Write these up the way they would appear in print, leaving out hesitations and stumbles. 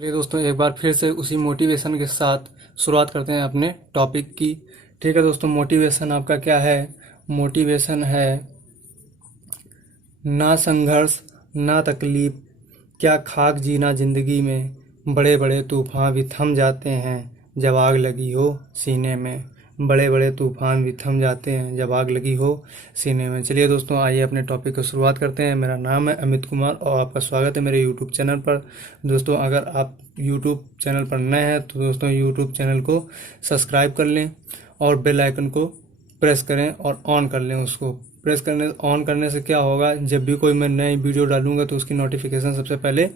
चलिए दोस्तों, एक बार फिर से उसी मोटिवेशन के साथ शुरुआत करते हैं अपने टॉपिक की। ठीक है दोस्तों, मोटिवेशन आपका क्या है? मोटिवेशन है ना संघर्ष ना तकलीफ, क्या खाक जीना जिंदगी में, बड़े बड़े तूफान भी थम जाते हैं जब आग लगी हो सीने में। बड़े बड़े तूफान भी थम जाते हैं जब आग लगी हो सीने में। चलिए दोस्तों, आइए अपने टॉपिक की शुरुआत करते हैं। मेरा नाम है अमित कुमार और आपका स्वागत है मेरे यूट्यूब चैनल पर। दोस्तों, अगर आप यूट्यूब चैनल पर नए हैं तो दोस्तों यूट्यूब चैनल को सब्सक्राइब कर लें और बेल आइकन को प्रेस करें और ऑन कर लें। उसको प्रेस करने ऑन करने से क्या होगा, जब भी कोई मैं नई वीडियो डालूंगा तो उसकी नोटिफिकेशन सबसे पहले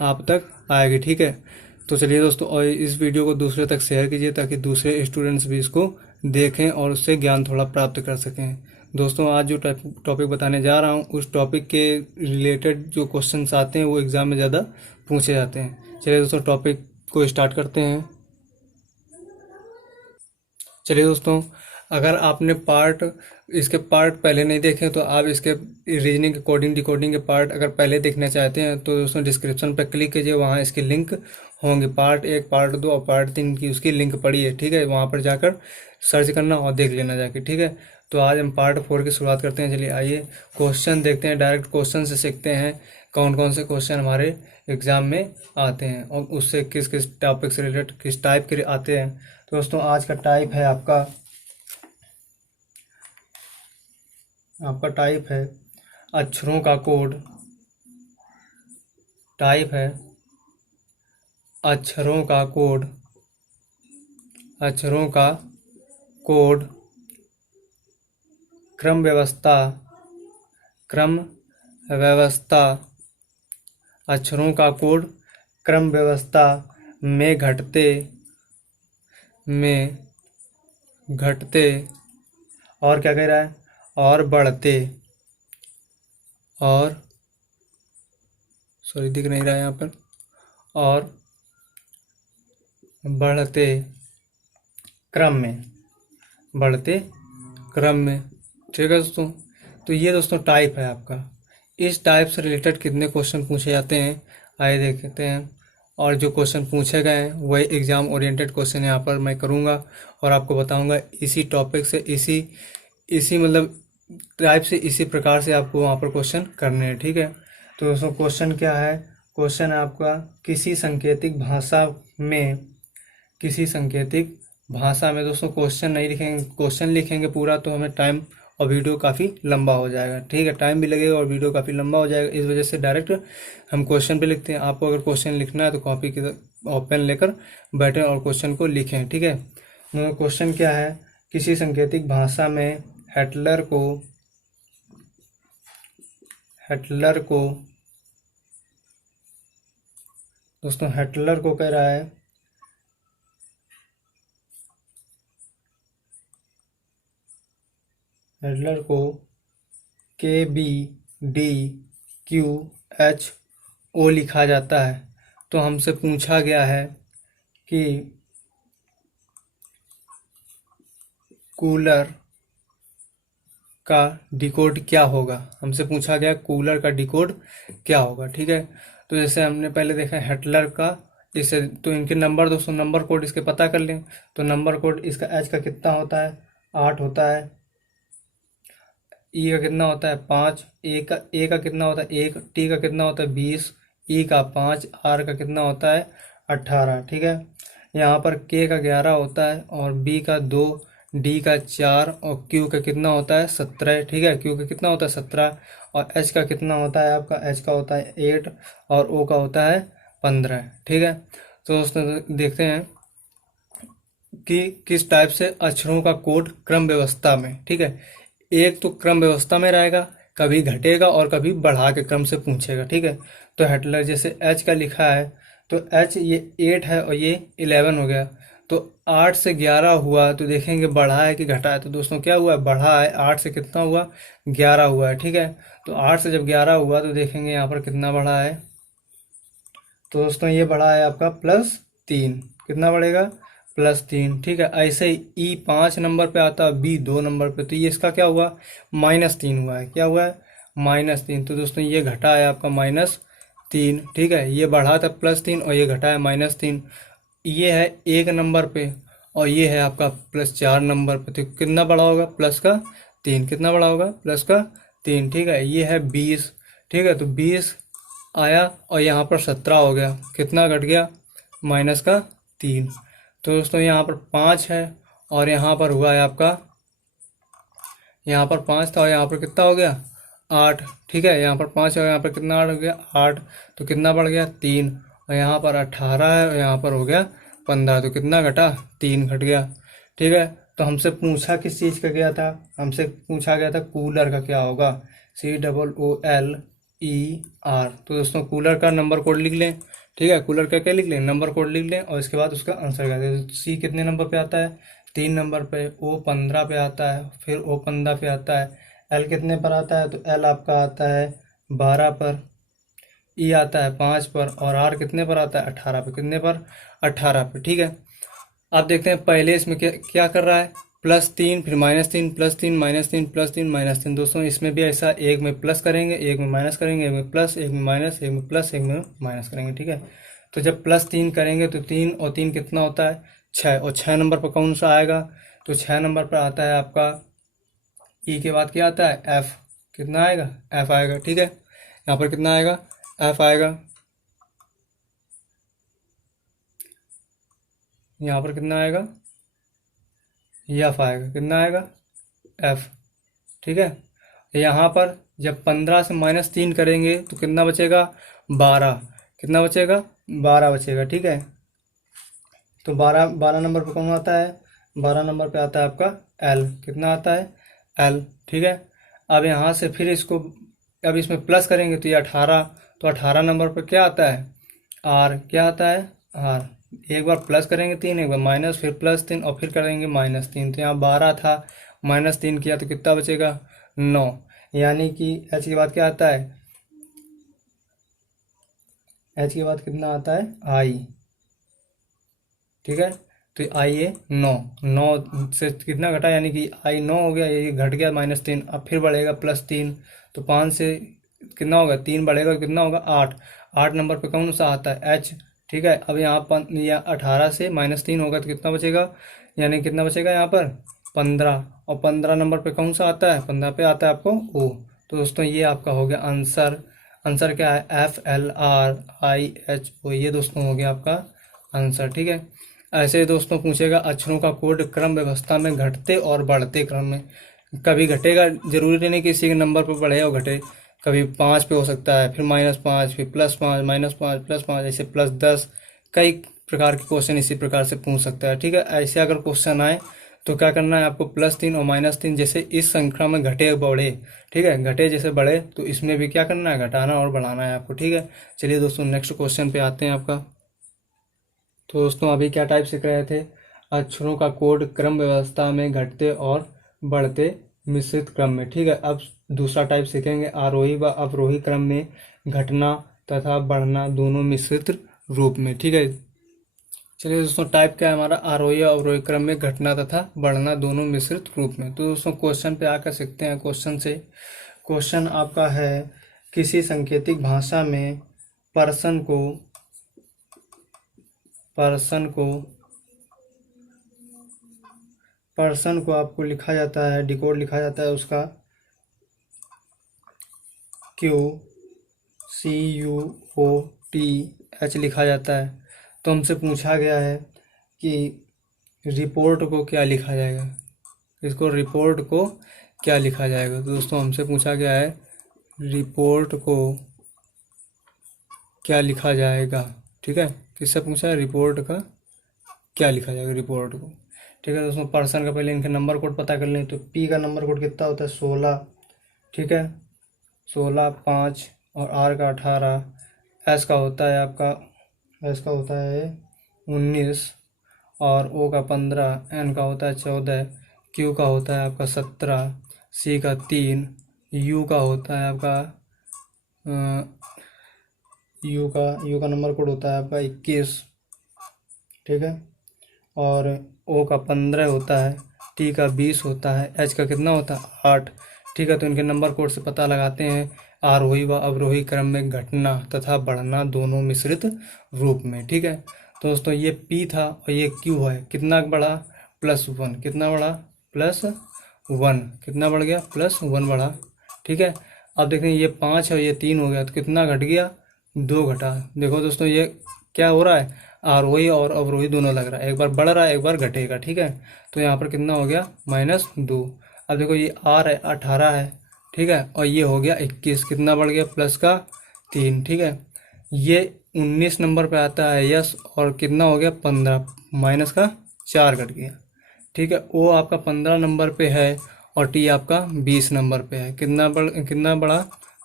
आप तक आएगी। ठीक है, तो चलिए दोस्तों, और इस वीडियो को दूसरे तक शेयर कीजिए ताकि दूसरे स्टूडेंट्स भी इसको देखें और उससे ज्ञान थोड़ा प्राप्त कर सकें। दोस्तों, आज जो टॉपिक बताने जा रहा हूँ उस टॉपिक के रिलेटेड जो क्वेश्चंस आते हैं वो एग्जाम में ज़्यादा पूछे जाते हैं। चलिए दोस्तों, टॉपिक को स्टार्ट करते हैं। चलिए दोस्तों, अगर आपने इसके पार्ट पहले नहीं देखे तो आप इसके रीजनिंग कोडिंग डिकोडिंग के पार्ट अगर पहले देखना चाहते हैं तो दोस्तों डिस्क्रिप्शन पर क्लिक कीजिए, वहाँ इसके लिंक होंगे। पार्ट 1, पार्ट 2 और पार्ट 3 की उसकी लिंक पड़ी है। ठीक है, वहाँ पर जाकर सर्च करना और देख लेना जाके। ठीक है, तो आज हम पार्ट 4 की शुरुआत करते हैं। चलिए आइए क्वेश्चन देखते हैं। डायरेक्ट क्वेश्चन से सीखते हैं कौन कौन से क्वेश्चन हमारे एग्जाम में आते हैं और उससे किस किस टॉपिक से रिलेटेड किस टाइप के आते हैं। तो दोस्तों, आज का टाइप है आपका टाइप है अक्षरों का कोड। टाइप है अक्षरों का कोड। अक्षरों का कोड क्रम व्यवस्था। क्रम व्यवस्था अक्षरों का कोड क्रम व्यवस्था में में घटते और क्या कह रहा है, और बढ़ते, और सॉरी दिख नहीं रहा है यहाँ पर, और बढ़ते क्रम में। बढ़ते क्रम में। ठीक है दोस्तों, तो ये दोस्तों टाइप है आपका। इस टाइप से रिलेटेड कितने क्वेश्चन पूछे जाते हैं आइए देखते हैं। और जो क्वेश्चन पूछे गए हैं वही एग्जाम ओरिएंटेड क्वेश्चन यहाँ पर मैं करूँगा और आपको बताऊँगा इसी टॉपिक से, इसी मतलब टाइप से, इसी प्रकार से आपको वहाँ पर क्वेश्चन करने हैं। ठीक है, तो दोस्तों क्वेश्चन क्या है? क्वेश्चन है आपका किसी सांकेतिक भाषा में, किसी सांकेतिक भाषा में। दोस्तों क्वेश्चन नहीं लिखेंगे, क्वेश्चन लिखेंगे पूरा तो हमें टाइम और वीडियो काफ़ी लंबा हो जाएगा। ठीक है, टाइम भी लगेगा और वीडियो काफ़ी लंबा हो जाएगा। इस वजह से डायरेक्ट हम क्वेश्चन पे लिखते हैं। आपको अगर क्वेश्चन लिखना है तो कॉपी की और पेन लेकर बैठें और क्वेश्चन को लिखें। ठीक है, क्वेश्चन क्या है? किसी सांकेतिक भाषा में हिटलर को दोस्तों हिटलर को कह रहा है हिटलर को KBDQHO लिखा जाता है। तो हमसे पूछा गया है कि कूलर का डिकोड क्या होगा। हमसे पूछा गया कूलर का डिकोड क्या होगा। ठीक है, तो जैसे हमने पहले देखा हिटलर का, इसे तो इनके नंबर दोस्तों नंबर कोड इसके पता कर लें। तो नंबर कोड इसका एच का कितना होता है? 8 होता है। ई का कितना होता है? 5। ए का कितना होता है? 1। टी का कितना होता है? 20। ई का 5। आर का कितना होता है? 18। ठीक है, यहाँ पर के का 11 होता है और बी का 2, डी का 4 और क्यू का कितना होता है? 17। ठीक है, क्यू का कितना होता है? 17। और एच का कितना होता है आपका? एच का होता है 8 और ओ का होता है 15। ठीक है, तो दोस्तों देखते हैं कि किस टाइप से अक्षरों का कोड क्रम व्यवस्था में। ठीक है, एक तो क्रम व्यवस्था में रहेगा, कभी घटेगा और कभी बढ़ा के क्रम से पूछेगा। ठीक है, तो हिटलर जैसे एच का लिखा है तो एच ये 8 है और ये 11 हो गया। तो 8 से 11 हुआ तो देखेंगे बढ़ा है कि घटा है। तो दोस्तों क्या हुआ? बढ़ा है। 8 से कितना हुआ? 11 हुआ है। ठीक है, तो 8 से जब 11 हुआ तो देखेंगे यहाँ पर कितना बढ़ा है। तो दोस्तों ये बढ़ा है आपका +3। कितना बढ़ेगा? +3। ठीक है, ऐसे ही ई 5 नंबर पे आता है, बी 2 नंबर पे, तो ये इसका क्या हुआ? -3 हुआ है। क्या हुआ है? -3। तो दोस्तों ये घटा है आपका 3, ठीक है। ये बढ़ा था +3 और ये घटा है -3। ये है 1 नंबर पे और ये है आपका +4 नंबर पे, तो कितना बड़ा होगा? +3। कितना बड़ा होगा? +3, ठीक है। ये है 20, ठीक है। तो 20 आया और यहाँ पर 17 हो गया, कितना घट गया? -3। तो दोस्तों यहाँ पर 5 है और यहाँ पर हुआ है आपका, यहाँ पर 5 था और यहाँ पर कितना हो गया? 8, ठीक है। यहाँ पर 5 है और यहाँ पर कितना हो गया? 8। तो कितना बढ़ गया? 3। और यहाँ पर 18 है और यहाँ पर हो गया 15, तो कितना घटा? 3 घट गया, ठीक है। तो हमसे पूछा किस चीज़ का गया था? हमसे पूछा गया था कूलर का क्या होगा, COOLER। तो दोस्तों कूलर का नंबर कोड लिख लें, ठीक है। कूलर का क्या लिख लें? नंबर कोड लिख लें और इसके बाद उसका आंसर कर दें। सी कितने नंबर पे आता है? 3 नंबर पे। ओ 15 पे आता है, फिर ओ 15 पे आता है। एल कितने पर आता है? तो एल आपका आता है 12 पर। ई आता है 5 पर और आर कितने पर आता है? 18 पे। कितने पर? 18 पे, ठीक है। अब देखते हैं पहले इसमें क्या क्या कर रहा है, +3 फिर -3 +3 -3 +3 -3। दोस्तों इसमें भी ऐसा, एक में प्लस करेंगे, एक में माइनस करेंगे, एक में प्लस, एक में माइनस, एक में प्लस, एक में माइनस करेंगे, ठीक है। तो जब +3 करेंगे तो 3 और 3 कितना होता है? 6। और 6 नंबर पर कौन सा आएगा? तो 6 नंबर पर आता है आपका, ई के बाद क्या आता है? एफ। कितना आएगा? एफ आएगा, ठीक है। यहाँ पर कितना आएगा? एफ आएगा। यहाँ पर कितना आएगा? एफ आएगा। कितना आएगा? एफ, ठीक है। यहाँ पर जब 15 से -3 करेंगे तो कितना बचेगा? 12। कितना बचेगा? 12 बचेगा, ठीक है। तो 12 नंबर पे कौन आता है? 12 नंबर पे आता है आपका एल। कितना आता है? एल, ठीक है। अब यहाँ से फिर इसको, अब इसमें प्लस करेंगे तो ये 18, तो 18 नंबर पर क्या आता है? आर। क्या आता है? आर। एक बार प्लस करेंगे 3, एक बार माइनस, फिर +3 और फिर करेंगे -3। तो यहाँ 12 था, -3 किया तो कितना बचेगा? 9। यानी कि एच के बाद क्या आता है? एच के बाद कितना आता है? आई, ठीक है। तो आई है 9। 9 से कितना घटा? यानी कि आई 9 हो गया, ये घट गया -3। अब फिर बढ़ेगा +3, तो 5 से कितना होगा? 3 बढ़ेगा, कितना होगा? 8। 8 नंबर पे कौन सा आता है? एच, ठीक है। अब यहाँ पर या 18 से -3 होगा तो कितना बचेगा? यानी कितना बचेगा यहाँ पर? 15। और 15 नंबर पे कौन सा आता है? 15 पे आता है आपको ओ। तो दोस्तों ये आपका हो गया आंसर। आंसर क्या है? FLRIHO, ये दोस्तों हो गया आपका आंसर, ठीक है। ऐसे ही दोस्तों पूछेगा अक्षरों का कोड क्रम व्यवस्था में घटते और बढ़ते क्रम में। कभी घटेगा, जरूरी नहीं कि किसी के नंबर पर बढ़े और घटे। कभी 5 पे हो सकता है, फिर -5, फिर +5, -5, +5, ऐसे +10। कई प्रकार के क्वेश्चन इसी प्रकार से पूछ सकता है, ठीक है। ऐसे अगर क्वेश्चन आए तो क्या करना है आपको? +3 और -3 जैसे इस संख्या में घटे बढ़े, ठीक है, घटे जैसे बढ़े, तो इसमें भी क्या करना है? घटाना और बढ़ाना है आपको, ठीक है। चलिए दोस्तों नेक्स्ट क्वेश्चन पे आते हैं आपका। तो दोस्तों अभी क्या टाइप सीख रहे थे? अक्षरों का कोड क्रम व्यवस्था में घटते और बढ़ते मिश्रित क्रम में, ठीक है। अब दूसरा टाइप सीखेंगे, आरोही व अवरोही क्रम में घटना तथा बढ़ना दोनों मिश्रित रूप में, ठीक है। चलिए दोस्तों टाइप क्या है हमारा? आरोही और अवरोही क्रम में घटना तथा बढ़ना दोनों मिश्रित रूप में। तो दोस्तों क्वेश्चन पे आकर सीखते हैं क्वेश्चन से। क्वेश्चन आपका है, किसी सांकेतिक भाषा में पर्सन को पर्सन को आपको लिखा जाता है, डिकोड लिखा जाता है उसका QCUOTH लिखा जाता है। तो हमसे पूछा गया है कि रिपोर्ट को क्या लिखा जाएगा, इसको रिपोर्ट को क्या लिखा जाएगा। तो दोस्तों हमसे पूछा गया है रिपोर्ट को क्या लिखा जाएगा, ठीक है। किससे पूछा है? रिपोर्ट का क्या लिखा जाएगा, रिपोर्ट को, ठीक है। दोस्तों पर्सन का पहले इनके नंबर कोड पता कर लें। तो पी का नंबर कोड कितना होता है? 16, ठीक है। 16, 5 और आर का 18। एस का होता है आपका, एस का होता है 19 और ओ का 15, एन का होता है 14, क्यू का होता है आपका 17, सी का 3, यू का होता है आपका यू का नंबर कोड होता है आपका 21, ठीक है। और ओ का 15 होता है, टी का 20 होता है, एच का कितना होता है? 8, ठीक है। तो इनके नंबर कोड से पता लगाते हैं। आरोही व अवरोही क्रम में घटना तथा बढ़ना दोनों मिश्रित रूप में। ठीक है, तो दोस्तों ये P था और ये Q है, कितना बढ़ा, +1, कितना बढ़ा, +1, कितना बढ़ गया, +1 बढ़ा। ठीक है, अब देखते हैं ये 5 है, ये 3 हो गया, तो कितना घट गया, 2 घटा। देखो दोस्तों ये क्या हो रहा है, आरोही और अवरोही दोनों लग रहा है, एक बार बढ़ रहा है एक बार घटेगा। ठीक है, तो यहाँ पर कितना हो गया, -2। अब देखो ये R है, 18 है। ठीक है, और ये हो गया 21, कितना बढ़ गया, प्लस का 3। ठीक है, ये 19 नंबर पे आता है यस, और कितना हो गया, 15, माइनस का 4 घट गया। ठीक है, O आपका 15 नंबर पे है और T आपका 20 नंबर पे है, कितना बढ़ा,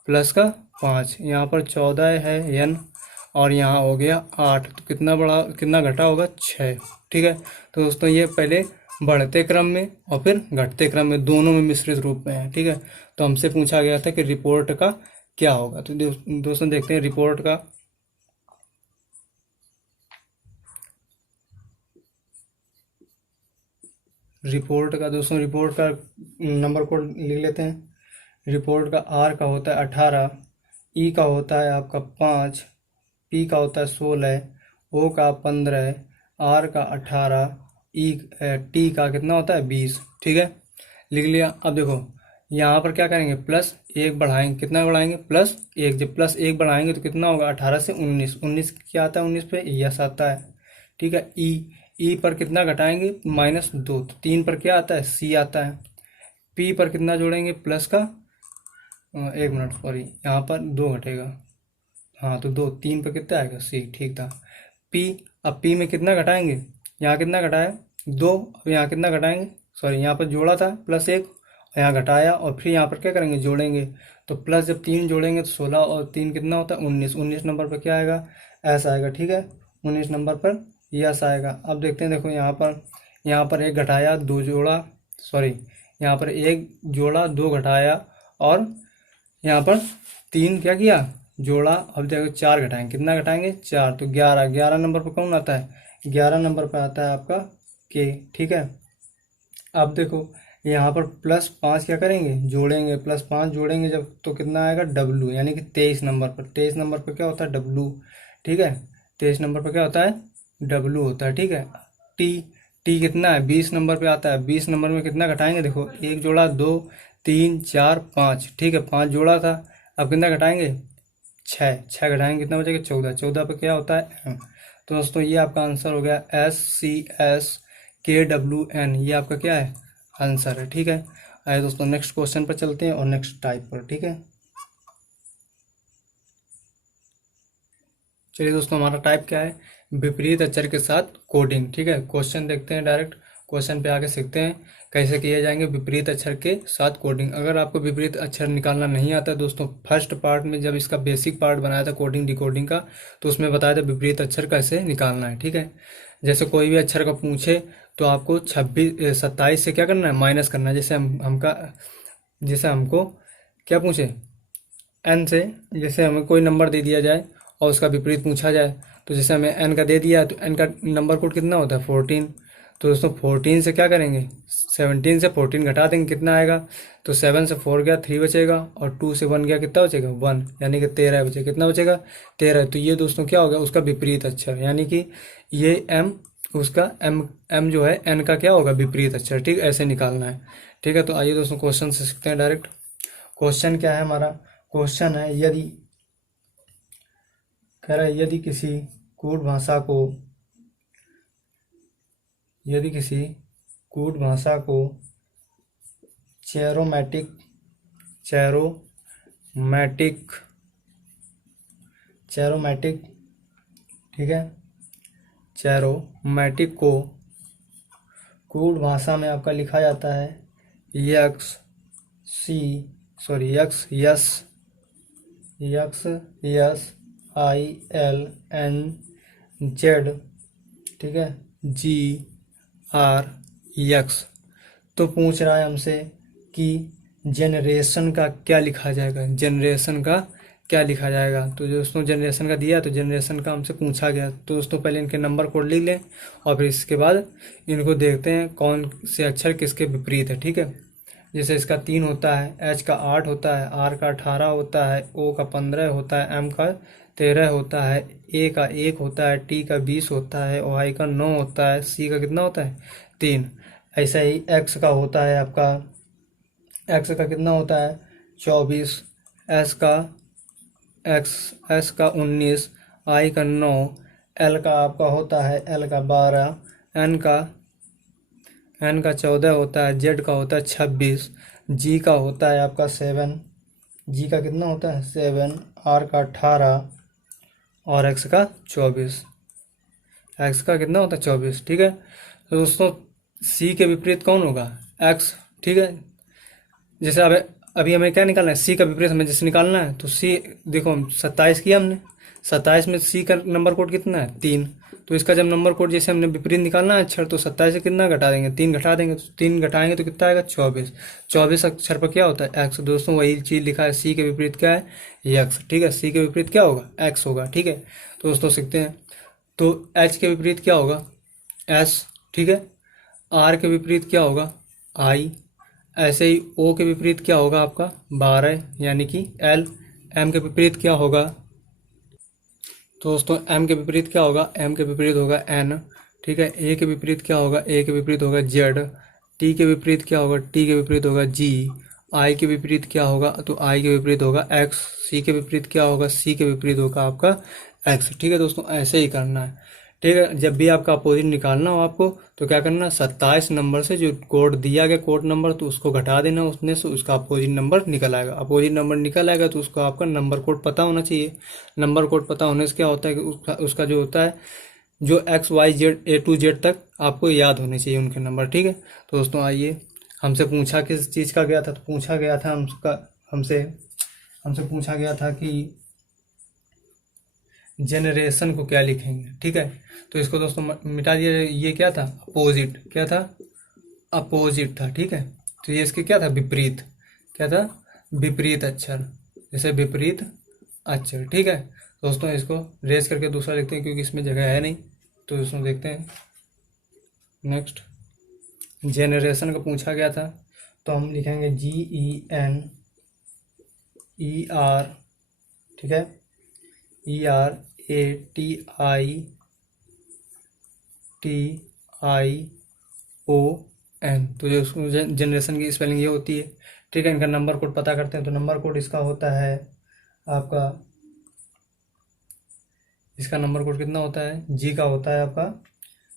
प्लस का 5। यहाँ पर 14 है N, और यहाँ हो गया 8, तो कितना बढ़ा, कितना घटा होगा, 6। ठीक है, तो दोस्तों ये पहले बढ़ते क्रम में और फिर घटते क्रम में, दोनों में मिश्रित रूप में है। ठीक है, तो हमसे पूछा गया था कि रिपोर्ट का क्या होगा। तो दोस्तों देखते हैं रिपोर्ट का। दोस्तों रिपोर्ट का नंबर कोड लिख लेते हैं। रिपोर्ट का R का होता है 18, E का होता है आपका 5, P का होता है 16, O का 15, R का 18, T का कितना होता है, 20। ठीक है, लिख लिया। अब देखो यहाँ पर क्या करेंगे, +1 बढ़ाएंगे, कितना बढ़ाएंगे, +1। जब +1 बढ़ाएंगे तो कितना होगा, 18 से 19 क्या आता है, 19 पे यस आता है। ठीक है, ई पर कितना घटाएंगे, -2, तो 3 पर क्या आता है, C आता है। P पर कितना जोड़ेंगे, प्लस का 1 मिनट सॉरी, यहाँ पर 2 घटेगा, हाँ तो 2, 3 पर कितना आएगा, C। ठीक था। अब P में कितना घटाएंगे, यहाँ कितना घटाया, 2, अब यहाँ कितना घटाएंगे, सॉरी यहाँ पर जोड़ा था +1, यहाँ घटाया, और फिर यहाँ पर क्या करेंगे, जोड़ेंगे। तो प्लस जब 3 जोड़ेंगे तो 16 और 3 कितना होता है, 19 नंबर पर क्या आएगा, ऐसा आएगा। ठीक है, 19 नंबर पर यस आएगा। अब देखते हैं, देखो यहाँ पर 1 घटाया, 2 जोड़ा, सॉरी यहाँ पर 1 जोड़ा, 2 घटाया, और यहाँ पर 3 क्या किया, जोड़ा। अब देखो 4 घटाएंगे, कितना घटाएंगे, 4, तो 11 नंबर पर कौन आता है, 11 नंबर पर आता है आपका K। ठीक है, अब देखो यहाँ पर +5 क्या करेंगे, जोड़ेंगे, +5 जोड़ेंगे जब, तो कितना आएगा, W, यानी कि 23 नंबर पर। 23 नंबर पर क्या होता है, W। ठीक है, 23 नंबर पर क्या होता है, W होता है। ठीक है, टी कितना है, 20 नंबर पे आता है। 20 नंबर में कितना घटाएंगे, देखो 1 जोड़ा, 2, 3, 4, 5। ठीक है, 5 जोड़ा था, अब कितना घटाएंगे, 6 घटाएंगे, कितना बचेगा, 14 पे क्या होता है, M। तो दोस्तों ये आपका आंसर हो गया, SCSKWN, ये आपका क्या है, आंसर है। ठीक है, आइए दोस्तों नेक्स्ट क्वेश्चन पर चलते हैं और नेक्स्ट टाइप पर। ठीक है, चलिए दोस्तों हमारा टाइप क्या है, विपरीत अक्षर के साथ कोडिंग। ठीक है, क्वेश्चन देखते हैं, डायरेक्ट क्वेश्चन पे आके सीखते हैं कैसे किए जाएंगे विपरीत अक्षर के साथ कोडिंग। अगर आपको विपरीत अक्षर निकालना नहीं आता है दोस्तों, फर्स्ट पार्ट में जब इसका बेसिक पार्ट बनाया था कोडिंग डिकोडिंग का, तो उसमें बताया था विपरीत अक्षर कैसे निकालना है। ठीक है, जैसे कोई भी अक्षर का पूछे तो आपको 27 से क्या करना है, माइनस करना है। जैसे हमको क्या पूछे, एन से, जैसे हमें कोई नंबर दे दिया जाए और उसका विपरीत पूछा जाए, तो जैसे हमें एन का दे दिया, तो एन का नंबर कोड कितना होता है, 14। तो दोस्तों 14 से क्या करेंगे, 17 से 14 घटा देंगे, कितना आएगा, तो 7 से 4 गया, 3 बचेगा, और 2 से 1 गया, कितना बचेगा, 1, यानी कि 13 बचेगा, कितना बचेगा, 13। तो ये दोस्तों क्या हो गया, उसका विपरीत अक्षर, यानी कि ये एम, उसका एम जो है एन का क्या होगा, विपरीत अक्षर। ठीक, ऐसे निकालना है। ठीक है, तो आइए दोस्तों क्वेश्चन से सीखते हैं डायरेक्ट। क्वेश्चन क्या है हमारा, क्वेश्चन है, कह रहा है यदि किसी कूट भाषा को चेरोमैटिक ठीक है, चेरोमैटिक को कूट भाषा में आपका लिखा जाता है YXILNZ, ठीक है, GRX। तो पूछ रहा है हमसे कि जनरेशन का क्या लिखा जाएगा, तो दोस्तों जनरेशन का दिया, तो जनरेशन का हमसे पूछा गया। तो दोस्तों पहले इनके नंबर कोड लिख लें और फिर इसके बाद इनको देखते हैं कौन से अक्षर किसके विपरीत है। ठीक है, जैसे इसका 3 होता है, एच का 8 होता है, आर का 18 होता है, ओ का 15 होता है, एम का 13 होता है, ए का 1 होता है, टी का 20 होता है, वाई का 9 होता है, सी का कितना होता है 3। ऐसा ही एक्स का होता है आपका, एक्स का कितना होता है 24, एस का एक्स एस का 19, आई का 9, एल का आपका होता है एल का 12, एन का 14 होता है, जेड का होता है 26, जी का होता है आपका 7, जी का कितना होता है 7, आर का 18 और एक्स का 24, एक्स का कितना होता है 24। ठीक है, तो दोस्तों सी के विपरीत कौन होगा एक्स। ठीक है, जैसे अब अभी हमें क्या निकालना है, सी का विपरीत हमें जैसे निकालना है, तो सी देखो 27 किया हमने, 27 में सी का नंबर कोड कितना है 3, तो इसका जब नंबर कोड जैसे हमने विपरीत निकालना है अक्षर, तो 27 से कितना घटा देंगे 3 घटा देंगे, तो 3 घटाएंगे तो कितना आएगा 24, 24 अक्षर पर क्या होता है एक्स। दोस्तों वही चीज़ लिखा है, सी के विपरीत क्या है एक्स। ठीक है, सी के विपरीत क्या होगा एक्स होगा। ठीक है, तो दोस्तों सीखते हैं, तो एच के विपरीत क्या होगा एस। ठीक है, आर के विपरीत क्या होगा आई, ऐसे ही ओ के विपरीत क्या होगा आपका 12 यानी कि एल। एम के विपरीत क्या होगा, तो दोस्तों एम के विपरीत क्या होगा, एम के विपरीत होगा एन। ठीक है, ए के विपरीत क्या होगा, ए के विपरीत होगा जेड। टी के विपरीत क्या होगा, टी के विपरीत होगा जी। आई के विपरीत क्या होगा, तो आई के विपरीत होगा एक्स। सी के विपरीत क्या होगा, सी के विपरीत होगा आपका एक्स। ठीक है दोस्तों, ऐसे ही करना है। ठीक है, जब भी आपका अपोजिट निकालना हो आपको, तो क्या करना 27 नंबर से जो कोड दिया गया कोड नंबर, तो उसको घटा देना उसने से, उसका अपोजिट नंबर निकल आएगा। अपोजिट नंबर निकल आएगा तो उसको आपका नंबर कोड पता होना चाहिए। नंबर कोड पता होने से क्या होता है कि उसका जो होता है जो X Y Z A to Z तक आपको याद होने चाहिए उनके नंबर। ठीक है, तो दोस्तों आइए, हमसे पूछा किस चीज़ का गया था, तो पूछा गया था हमसे हमसे पूछा गया था कि जेनरेशन को क्या लिखेंगे। ठीक है, तो इसको दोस्तों मिटा दिया जाए। ये क्या था अपोजिट, क्या था अपोजिट था। ठीक है, तो ये इसके क्या था विपरीत, क्या था विपरीत अक्षर, जैसे विपरीत अक्षर। ठीक है दोस्तों, इसको रेस करके दूसरा लिखते हैं क्योंकि इसमें जगह है नहीं, तो इसमें देखते हैं नेक्स्ट। जेनरेशन का पूछा गया था, तो हम लिखेंगे GENER। ठीक है, ERATION, तो जो जनरेशन की स्पेलिंग ये होती है। ठीक है, इनका नंबर कोड पता करते हैं, तो नंबर कोड इसका होता है आपका, इसका नंबर कोड कितना होता है, जी का होता है आपका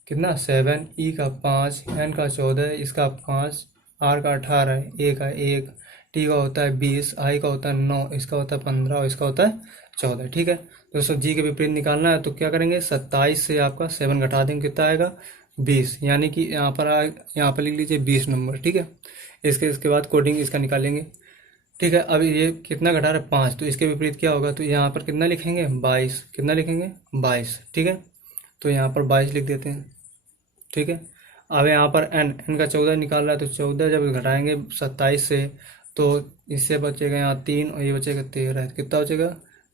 कितना 7, ई का 5, एन का 14, इसका 5, आर का 18, ए का 1, टी का होता है 20, आई का होता है 9, इसका होता है 15 और इसका होता है 14। ठीक है दोस्तों, जी के विपरीत निकालना है, तो क्या करेंगे 27 से आपका 7 घटा देंगे, कितना आएगा 20, यानी कि यहाँ पर लिख लीजिए 20 नंबर। ठीक है, इसके बाद कोडिंग इसका निकालेंगे। ठीक है, अब ये कितना घटा रहा है 5, तो इसके विपरीत क्या होगा, तो यहाँ पर कितना लिखेंगे 22, कितना लिखेंगे 22। ठीक है, तो यहाँ पर 22 लिख देते हैं। ठीक है, अब यहाँ पर एन का 14 निकाल रहा है, तो 14 जब घटाएंगे 27 से, तो इससे बचेगा यहाँ 3 और ये बचेगा 13, कितना बचेगा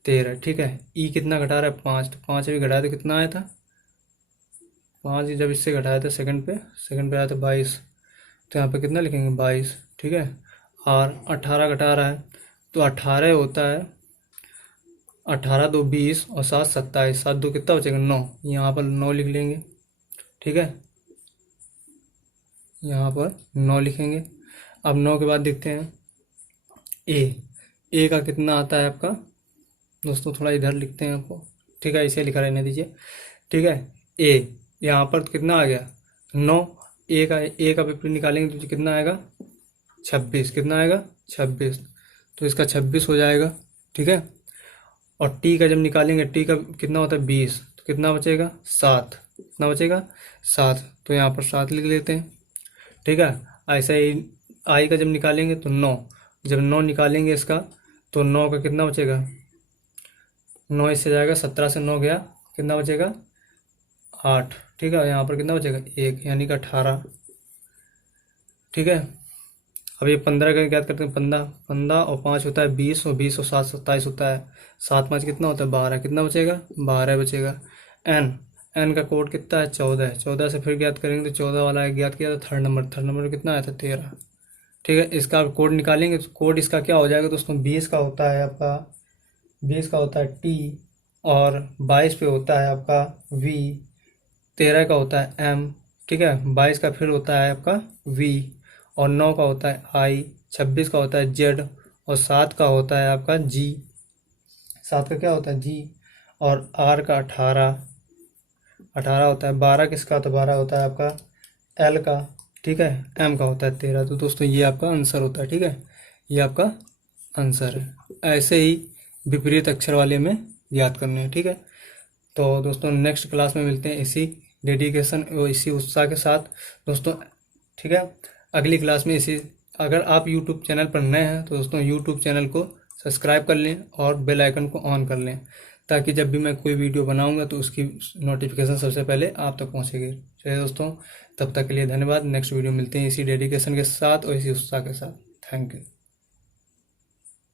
13। ठीक है, ई कितना घटा रहा है 5, तो 5 अभी घटाया तो कितना आया था 5, जब इससे घटाया था सेकंड पे आया था 22, तो यहाँ पे कितना लिखेंगे 22। ठीक है, और 18 घटा रहा है, तो 18 होता है 18 दो 20 और 7 27, 7 दो कितना बचेगा 9, यहाँ पर 9 लिख लेंगे। ठीक है, यहाँ पर 9 लिखेंगे। अब 9 के बाद देखते हैं ए का कितना आता है आपका, दोस्तों थोड़ा इधर लिखते हैं आपको। ठीक है, इसे लिखा रहने दीजिए। ठीक है, ए यहाँ पर कितना आ गया 9, ए का विपरीत निकालेंगे तो कितना आएगा 26, कितना आएगा 26, तो इसका 26 हो जाएगा। ठीक है, और टी का जब निकालेंगे, टी का कितना होता है 20, तो कितना बचेगा 7, कितना बचेगा 7, तो यहाँ पर 7 लिख लेते हैं। ठीक है, ऐसा ही आई का जब निकालेंगे तो 9, जब 9 निकालेंगे इसका, तो 9 का कितना बचेगा 9 इससे जाएगा, 17 से 9 गया, कितना बचेगा 8। ठीक है, यहाँ पर कितना बचेगा 1, यानी कि 18। ठीक है, अब ये 15 का याद करते हैं, 15 और 5 होता है 20 और 20 और 7 27 होता है, 7 5 कितना होता है 12, कितना बचेगा 12 बचेगा। एन का कोड कितना है 14, 14 से फिर ज्ञात करेंगे तो 14 वाला ज्ञात किया था थर्ड नंबर कितना आया था 13। ठीक है, इसका कोड निकालेंगे तो कोड इसका क्या हो जाएगा दोस्तों, 20 का होता है आपका, 20 का होता है टी, और 22 पे होता है आपका वी, 13 का होता है एम, ठीक है, 22 का फिर होता है आपका वी, और 9 का होता है आई, 26 का होता है जेड, और 7 का होता है आपका जी, 7 का क्या होता है जी, और आर का 18, 18 होता है, 12 किसका, तो 12 होता है आपका एल का, ठीक है, एम का होता है 13। तो दोस्तों ये आपका आंसर होता है, ठीक है, ये आपका आंसर है। ऐसे ही विपरीत अक्षर वाले में याद करने हैं, ठीक है। तो दोस्तों नेक्स्ट क्लास में मिलते हैं इसी डेडिकेशन और इसी उत्साह के साथ दोस्तों, ठीक है। अगली क्लास में इसी, अगर आप यूट्यूब चैनल पर नए हैं तो दोस्तों यूट्यूब चैनल को सब्सक्राइब कर लें और बेल आइकन को ऑन कर लें, ताकि जब भी मैं कोई वीडियो बनाऊंगा तो उसकी नोटिफिकेशन सबसे पहले आप तक पहुंचेगी। चलिए दोस्तों, तब तक के लिए धन्यवाद। नेक्स्ट वीडियो मिलते हैं इसी डेडिकेशन के साथ और इसी उत्साह के साथ। Thank you.